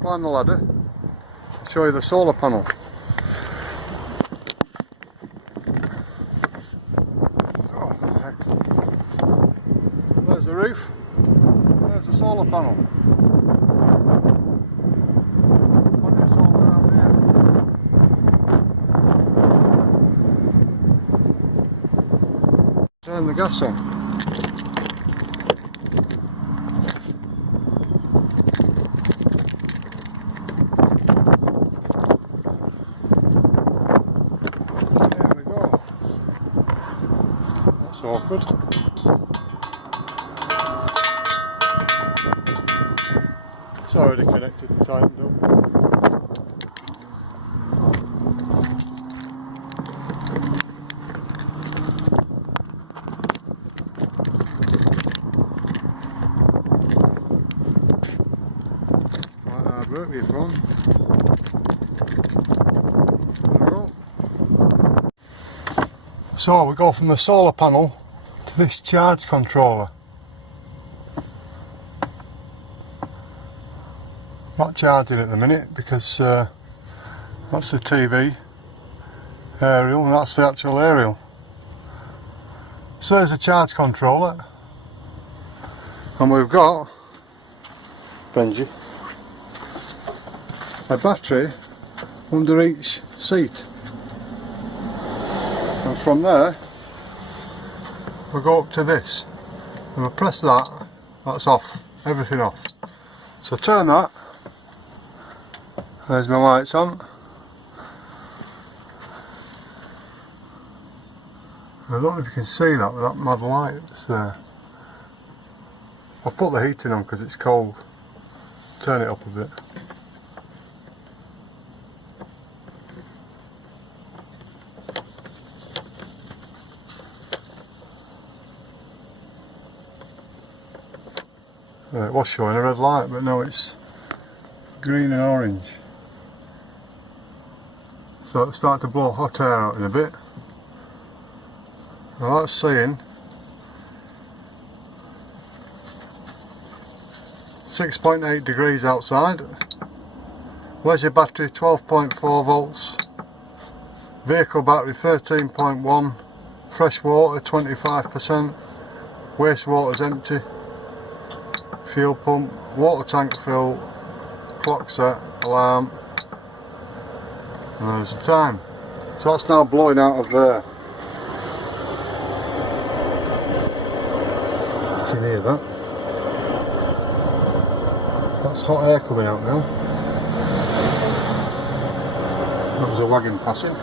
climb the ladder, show you the solar panel. Oh, heck. There's the roof, there's the solar panel. Plenty of solar around here. Turn the gas on. Awkward. It's already connected and tightened up. Quite hard work with your phone. There we go. So we go from the solar panel to this charge controller. Not charging at the minute because that's the TV aerial and that's the actual aerial. So there's a charge controller, and we've got, Benji, a battery under each seat. And from there we go up to this, and we press that, that's off, everything off. So turn that, there's my lights on. I don't know if you can see that with that mad light that's there. I've put the heating on because it's cold. Turn it up a bit. It was showing a red light, but now it's green and orange. So it's starting to blow hot air out in a bit. Now that's saying 6.8 degrees outside. Leisure battery 12.4 volts. Vehicle battery 13.1. Fresh water 25%. Wastewater's empty. Fuel pump, water tank fill, clock set, alarm, and there's the time. So that's now blowing out of there. You can hear that. That's hot air coming out now. That was a wagon passing.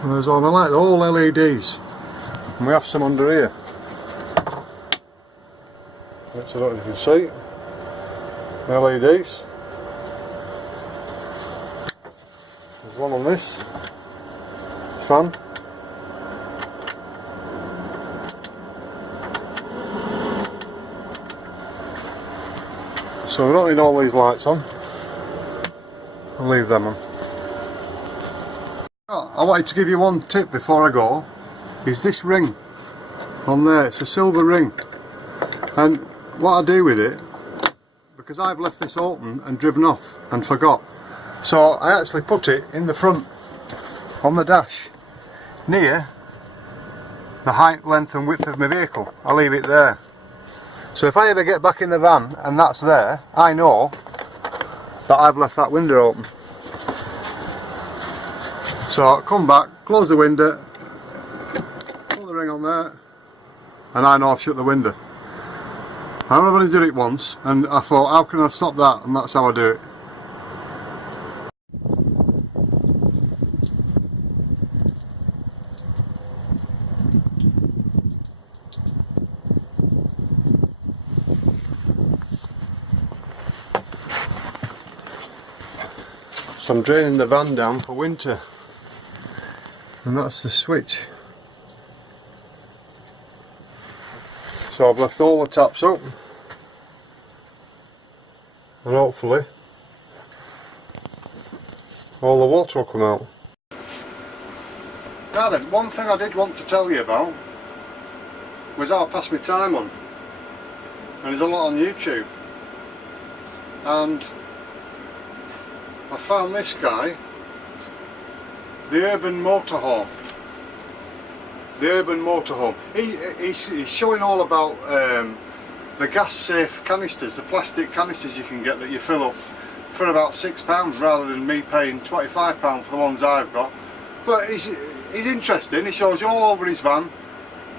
And there's all the light, all LEDs, and we have some under here. That's a lot you can see. LEDs. There's one on this fan. So we don't need all these lights on. I'll leave them on. I wanted to give you one tip before I go, is this ring on there. It's a silver ring, and what I do with it, because I've left this open and driven off and forgot, so I actually put it in the front on the dash near the height, length and width of my vehicle. I leave it there, so if I ever get back in the van and that's there, I know that I've left that window open. So I'll come back, close the window, put the ring on there, and I know I've shut the window. I've only did it once, and I thought, how can I stop that? And that's how I do it. So I'm draining the van down for winter, and that's the switch. So I've left all the taps up, and hopefully all the water will come out. Now then, one thing I did want to tell you about was how I pass my time on. And there's a lot on YouTube. And I found this guy, the Urban Motorhome. The Urban Motorhome. He's showing all about the gas safe canisters, the plastic canisters you can get that you fill up for about £6 rather than me paying £25 for the ones I've got. But he's interesting. He shows you all over his van.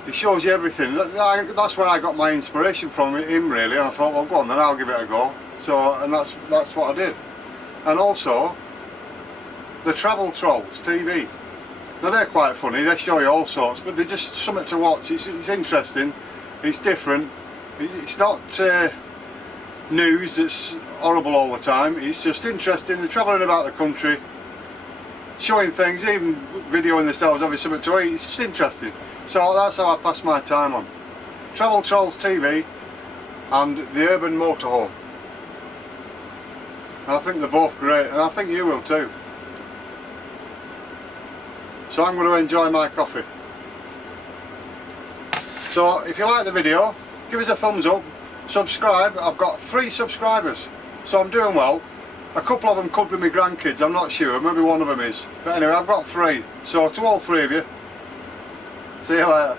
He shows you everything. That's where I got my inspiration from him, really. And I thought, well, go on then, I'll give it a go. So, and that's what I did. And also the Travel Trolls TV. Now they're quite funny. They show you all sorts, but they're just something to watch. It's interesting. It's different. It's not news that's horrible all the time. It's just interesting. They're travelling about the country, showing things, even videoing themselves having something to eat. It's just interesting. So that's how I pass my time on. Travel Trolls TV and the Urban Motorhome. And I think they're both great, and I think you will too. So I'm going to enjoy my coffee. So if you like the video, give us a thumbs up, subscribe. I've got 3 subscribers, so I'm doing well. A couple of them could be my grandkids, I'm not sure, maybe one of them is. But anyway, I've got 3, so to all 3 of you, see you later.